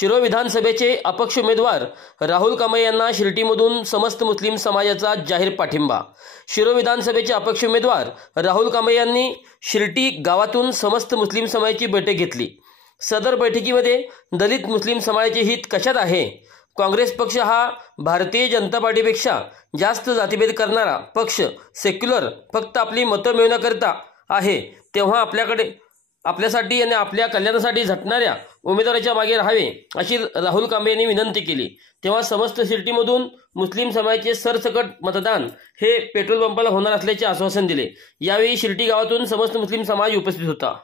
शिरोळ विधानसभेचे अपक्ष उमेदवार राहुल कांबळे यांना शिर्टीमधून समस्त मुस्लिम समाजाचा जाहीर पाठिंबा। शिरोळ विधानसभेचे अपक्ष उमेदवार राहुल कांबळे यांनी शिर्टी गावातून समस्त मुस्लिम समाजाची बैठक घेतली। सदर बैठकीमध्ये दलित मुस्लिम समाजाचे हित कशात आहे? काँग्रेस पक्ष हा भारतीय जनता पार्टीपेक्षा जास्त जातीभेद करणारा पक्ष, सेक्युलर, फक्त आपली मतं मिळवण्याकरता आहे, तेव्हा आपल्यासाठी आणि आपल्या कल्याणासाठी झटणाऱ्या उमेदवाराच्या मागे राहावे अशी राहुल कांबळे यांनी विनंती केली। तेव्हा समस्त शिर्टीमधून मुस्लिम समाजाचे सरसकट मतदान हे पेट्रोल पंपाला होणार असल्याचे आश्वासन दिले। यावेळी शिर्टी गावातून समस्त मुस्लिम समाज उपस्थित होता।